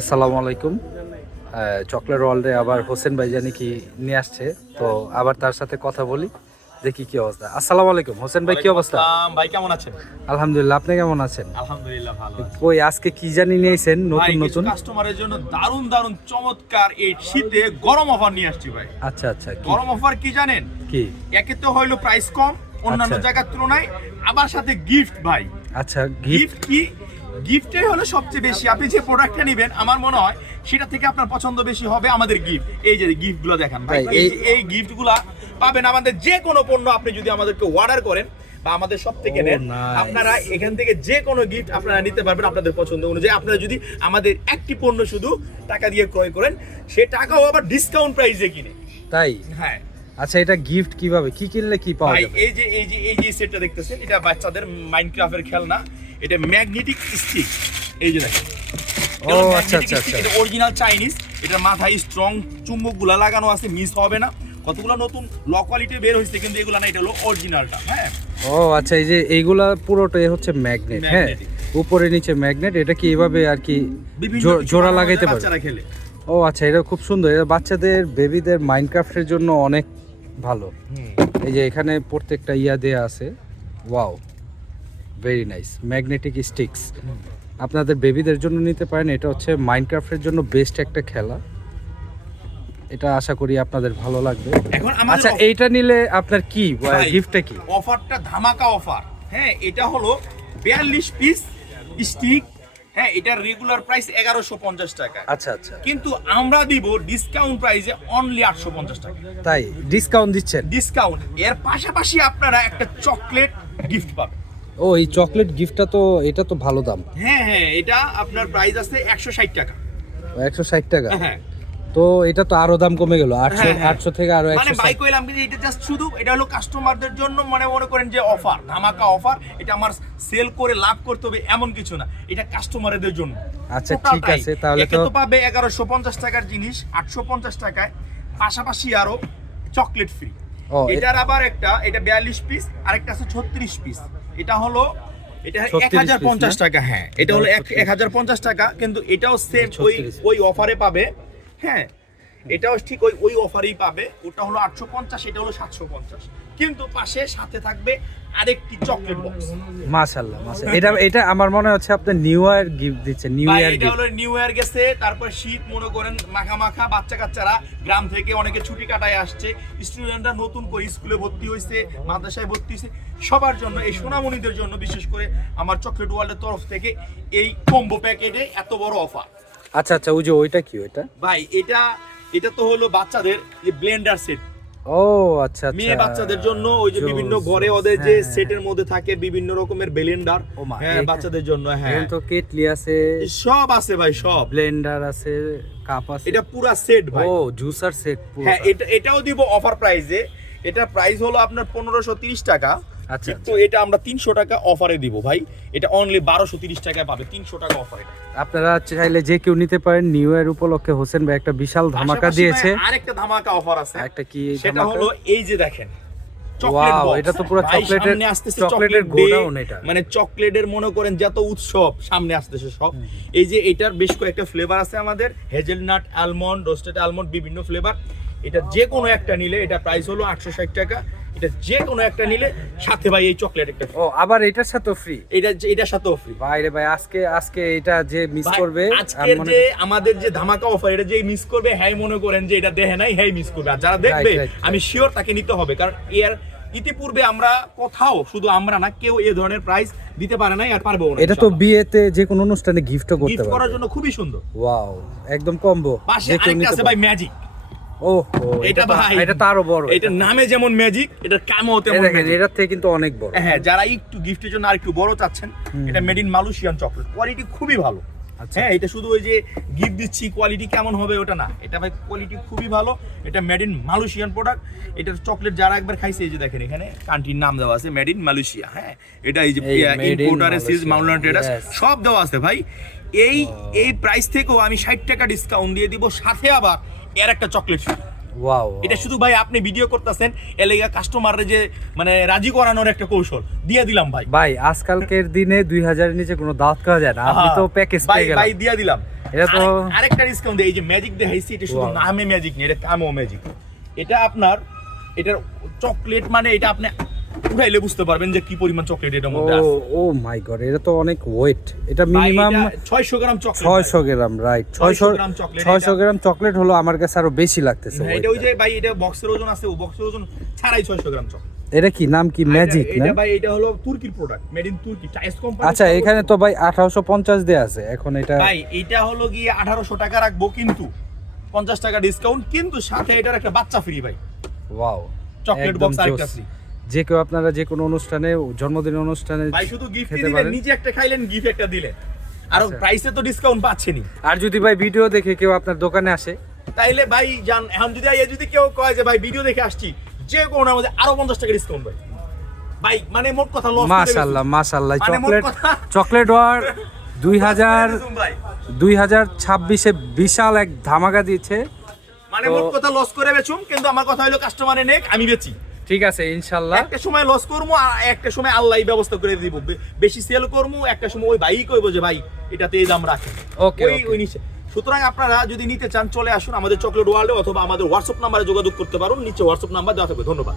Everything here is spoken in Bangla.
আসসালামু আলাইকুম। চকলেট ওয়ার্ল্ডে আবার হোসেন ভাইজানি কি নিয়ে আসছে, তো আবার তার সাথে কথা বলি, দেখি কি অবস্থা। আসসালামু আলাইকুম হোসেন ভাই, কি অবস্থা? ভাই কেমন আছেন? আলহামদুলিল্লাহ, আপনি কেমন আছেন? আলহামদুলিল্লাহ ভালো আছি। কই আজকে কি জানি নিয়েছেন নতুন ভাই, নতুন? কিছু কাস্টমারের জন্য দারুণ দারুণ চমৎকার এই শীতে গরম অফার নিয়ে আসছি ভাই। আচ্ছা আচ্ছা, কি গরম অফার কি জানেন? কি? একে তো হইলো প্রাইস কম অন্যান্য আচ্ছা। জায়গার তুলনায়, আবার সাথে গিফট ভাই। আচ্ছা, গিফট। গিফট কি? গিফটটাই হলো সবচেয়ে বেশি। আপনি যে প্রোডাক্টটা নেবেন আমার মনে হয় সেটা থেকে আপনার পছন্দ বেশি হবে আমাদের গিফট। এই যে গিফটগুলো দেখেন ভাই, ভাই, এই গিফটগুলা পাবেন আমাদের যে কোনো পণ্য আপনি যদি আমাদেরকে অর্ডার করেন বা আমাদের সব থেকে Oh, নেন, nice. আপনারা এখান থেকে যে কোনো গিফট আপনারা নিতে পারবেন আপনাদের পছন্দ অনুযায়ী। আপনারা যদি আমাদের একটি পণ্য শুধু টাকা দিয়ে ক্রয় করেন, সে টাকাও আবার ডিসকাউন্ট প্রাইসে কিনে। তাই? হ্যাঁ আচ্ছা, এটা গিফট কিভাবে, কি কিনলে কি পাওয়া ভাই, যাবে? এই যে সেটটা দেখতেছেন, এটা বাচ্চাদের মাইনক্রাফটের খেলনা। এটা ম্যাগনেটিক স্টিক। এই যে দেখেন, ও আচ্ছা আচ্ছা আচ্ছা, এটা অরিজিনাল চাইনিজ। এটার মাথায় স্ট্রং চুম্বকগুলা লাগানো আছে, মিস হবে না। কতগুলো নতুন ল কোয়ালিটি বের হয়েছে, কিন্তু এগুলা না, এটা হলো অরিজিনালটা। হ্যাঁ, ও আচ্ছা, এই যে এইগুলা পুরোটাই হচ্ছে ম্যাগনেট। হ্যাঁ, Magnetic। উপরে নিচে ম্যাগনেট। এটা কি এইভাবে আর কি বিভিন্ন কিছু জোড়া বানানো লাগাইতে যায় পারবে? বাচ্চারা খেলে। ও আচ্ছা, এটা খুব সুন্দর। এটা বাচ্চাদের বেবিদের মাইনক্রাফটের জন্য অনেক ভালো। এই যে এখানে প্রত্যেকটা ইয়া দেয়া আছে। Wow, very nice. Magnetic sticks আপনাদের বেবিদের জন্য নিতে পারেন। এটা হচ্ছে মাইনক্রাফটের জন্য বেস্ট একটা খেলা। এটা আশা করি আপনাদের ভালো লাগবে। এখন আমাদের আচ্ছা, এইটা নিলে আপনার কি গিফটটা কি? অফারটা ধামাকা অফার। হ্যাঁ, এটা হলো 42 পিস স্টিক। হ্যাঁ, এটার রেগুলার প্রাইস 1150 টাকা, আচ্ছা আচ্ছা, কিন্তু আমরা দিব ডিসকাউন্ট প্রাইসে অনলি 850 টাকা। তাই ডিসকাউন্ট দিচ্ছেন? ডিসকাউন্ট এর পাশাপাশি আপনারা একটা চকলেট গিফট পাবেন। ও, এই চকলেট গিফটটা তো, এটা তো ভালো দাম। হ্যাঁ হ্যাঁ, এটা আপনার প্রাইস আছে 160 টাকা। 160 টাকা? হ্যাঁ, তো এটা তো আরো দাম কমে গেল, 800 হ্যাঁ, হ্যাঁ। 800 থেকে আরো মানে 160। বাই কইলাম যে এটা জাস্ট শুধু এটা হলো কাস্টমারদের জন্য, মনে করেন যে অফার, ধামাকা অফার। এটা আমার সেল করে লাভ করতে হবে এমন কিছু না, এটা কাস্টমারদের জন্য। আচ্ছা, Total ঠিক টাই। আছে, তাহলে একে তো তো পাবে 1150 টাকার জিনিস 850 টাকায়, পাশাপাশি আরো চকলেট ফ্রি। ও, এটার আবার এটা 42 পিস, আরেকটা আছে 36 পিস। এটা হলো এটা 36 1050 পিস না? টাকা। হ্যাঁ, এটা হলো 1050 টাকা, কিন্তু এটাও সেম 36 ওই অফারে পাবে। হ্যাঁ, এটাও ঠিক ওই অফারেই পাবে। ওটা হলো 850, এটা হলো 750, কিন্তু পাশে সাথে থাকবে আরেকটি চকলেট বক্স। মাশাআল্লাহ মাশাআল্লাহ। এটা আমার মনে হচ্ছে আপনি নিউ ইয়ার গিফট দিচ্ছেন। নিউ ভাই, ইয়ার এটা গিফট। হলো নিউ ইয়ার গেছে, তারপর শীত, মনে করেন মাখা মাখা বাচ্চা কাচ্চারা গ্রাম থেকে অনেকে ছুটি কাটায় আসছে, স্টুডেন্টরা নতুন করে স্কুলে ভর্তি হয়েছে, মাদ্রাসায় ভর্তি হয়েছে, সবার জন্য, এই সোনামণিদের জন্য বিশেষ করে আমার চকলেট ওয়ার্ল্ডের তরফ থেকে এই কম্বো প্যাকেটে এত বড় অফার। আচ্ছা আচ্ছা, ওই যে ওইটা কি ওইটা? ভাই, এটা তো হলো বাচ্চাদের যে ব্লেন্ডার সেট। ও আচ্ছা আচ্ছা, মেয়ে বাচ্চাদের জন্য ওই যে বিভিন্ন ঘরে ওদের যে সেটের মধ্যে থাকে বিভিন্ন রকমের ব্লেন্ডার। ও মা, হ্যাঁ, বাচ্চাদের জন্য। হ্যাঁ, এখন তো কেটলি আছে, সব আছে ভাই, সব। ব্লেন্ডার আছে, কাপ আছে। এটা পুরা সেট ভাই। ও, জুসার সেট পুরো? হ্যাঁ, এটাও দিব অফার প্রাইসে। এটা প্রাইস হলো আপনার 1530 টাকা, আচ্ছা কিন্তু এটা আমরা 300 টাকা অফারে দিব ভাই। এটা অনলি 1230 টাকায় পাবে, 300 টাকা অফারে। আপনারা চাইলে যে কেউ নিতে পারেন। নিউ ইয়ার উপলক্ষে হোসেন ভাই একটা বিশাল ধামাকা দিয়েছে। আরেকটা ধামাকা অফার আছে। একটা কি সেটা ধামাকা? হলো এই যে দেখেন, ওয়াও, এটা তো পুরো চকলেটের চকলেটের গোডাউন। এটা মানে চকলেটের মনে করেন যত উৎসব সামনে আসতেছে সব। এই যে এটার বেশ কয়েকটা ফ্লেভার আছে আমাদের, হেজেলনাট, আলমন্ড, রোস্টেড আলমন্ড, বিভিন্ন ফ্লেভার। এটা যে কোনো একটা নিলে এটা প্রাইস হলো 860 টাকা। এটা যে কোনো একটা নিলে সাথে ভাই এই চকলেট একটা ও, আবার এটার সাথেও ফ্রি? এটার সাথেও ফ্রি। ভাই রে ভাই, আজকে এটা যে মিস করবে, আজকের যে আমাদের যে ধামাকা অফার, এটা যে মিস করবে, হ্যাঁ মনে করেন যে এটা দেখে নাই, হ্যাঁ মিস করবে। আর যারা দেখবে, right. আমি শিওর তাকে নিতে হবে, কারণ এর ইতিপূর্বে আমরা কোথাও, শুধু আমরা না, কেউ এই ধরনের প্রাইস দিতে পারে নাই আর পারবেও না। এটা তো বিয়েতে যে কোনো অনুষ্ঠানে গিফটও করতে গিফট পারবে। করার জন্য খুবই সুন্দর। ওয়াও, একদম কম্বো। পাশে যে কেউ আরেকটা নিতে আছে ভাই, ম্যাজিক। ও, এটা ভাই, এটা তো আরো বড়। এটা নামে যেমন ম্যাজিক, এটার কামও তেমন দেখেন, ম্যাজিক। এটার থেকে কিন্তু অনেক বড়। হ্যাঁ, যারা একটু গিফটের জন্য আর একটু বড় চাচ্ছেন, এটা made in Malaysian chocolate, quality খুবই ভালো। আচ্ছা। হ্যাঁ, এটা শুধু ওই যে গিফট দিচ্ছি কোয়ালিটি কেমন হবে ওটা না, এটা ভাই কোয়ালিটি খুবই ভালো। এটা মেড ইন মালয়েশিয়ান প্রোডাক্ট। এটার চকলেট যারা একবার খাইছে, এই যে দেখেন এখানে কান্ট্রির নাম দেওয়া আছে, মেড ইন মালয়েশিয়া। হ্যাঁ, এটা এই যে ইম্পোর্টার, সিজ, মাউলানা ট্রেডার্স, সব দেওয়া আছে ভাই। এই প্রাইস থেকেও আমি 60 টাকা ডিসকাউন্ট দিয়ে দিব, সাথে আবার এর একটা চকলেট ফ্রি। ওয়াও, এটা শুধু ভাই আপনি ভিডিও করতেছেন, এলাকা কাস্টমাররে যে মানে রাজি করানোর একটা কৌশল দিয়ে দিলাম ভাই। ভাই আজকালকের দিনে 2000 এর নিচে কোনো দাওয়াত খাওয়া যায় না। আপনি তো প্যাকেজ ভাই পেয়ে গেলেন। ভাই দিয়ে দিলাম। এটা তো আরেকটা ডিসকাউন্ট এই যে ম্যাজিক দেখাইছি, এটা শুধু Wow. নামে ম্যাজিক নেই, এটা কামও ম্যাজিক। এটা আপনার এটার চকলেট মানে এটা আপনি উঠাইলে বুঝতে পারবেন যে কি পরিমাণ চকলেট এটার মধ্যে আছে। ও মাই গড, এটা তো অনেক ওয়েট। এটা মিনিমাম 600 গ্রাম চকলেট। 600 গ্রাম, রাইট। 600 গ্রাম চকলেট হলো আমার কাছে আরো বেশি লাগতেছে। হ্যাঁ, এটা ওই যে ভাই এটা বক্সের ওজন আছে, ও বক্সের ওজন ছাড়াই 600 গ্রাম চকলেট। এটা কি নাম কি ম্যাজিক না? এটা ভাই এটা হলো তুর্কির প্রোডাক্ট, মেড ইন তুর্কি, টাইস কোম্পানি। আচ্ছা, এখানে তো ভাই 1850 দেয়া আছে, এখন এটা ভাই এটা হলো গিয়ে 1800 টাকা রাখবো, কিন্তু 50 টাকা ডিসকাউন্ট, কিন্তু সাথে এটার একটা বাচ্চা ফ্রি ভাই। ওয়াও, চকলেট বক্স আরেকটা ফ্রি। যে কেউ আপনারা যে কোনো অনুষ্ঠানে, জন্মদিন অনুষ্ঠানে ভাই শুধু গিফট খেতে দিলেন, পারেন। নিজে একটা খাইলেন, গিফট একটা দিলেন, আর আচ্ছা। প্রাইসে তো ডিসকাউন্ট পাচ্ছেনই। আর যদি ভাই ভিডিও দেখে কেউ আপনার দোকানে আসে, তাইলে ভাই জান, এখন যদি কেউ কয় যে ভাই ভিডিও দেখে আসছি, যে কোনো আমাদের আরো 50 টাকা ডিসকাউন্ট ভাই। ভাই মানে মোট কথা লস। মাশাআল্লাহ মাশাআল্লাহ, মানে মোট চকলেট কথা চকলেট ওয়ার 2026-এ বিশাল এক ধামাকা দিয়েছে। মানে মোট কথা লস করে বেচুম, কিন্তু আমার কথা হলো কাস্টমারে নেক, আমি বেচি। ঠিক আছে, ইনশাআল্লাহ। একটা সময় লস করবো, আর একটা সময় আল্লাহই ব্যবস্থা করে দিব, বেশি সেল করবো, একটা সময় ওই ভাই কইবো যে ভাই এটাতে এই দাম রাখেন। ওকে, ওই নিচে। সুতরাং আপনারা যদি নিতে চান চলে আসুন আমাদের চকলেট ওয়ার্ল্ডে, অথবা আমাদের হোয়াটসঅ্যাপ নাম্বারে যোগাযোগ করতে পারুন, নিচে হোয়াটসঅ্যাপ নাম্বার দেওয়া থাকবে। ধন্যবাদ।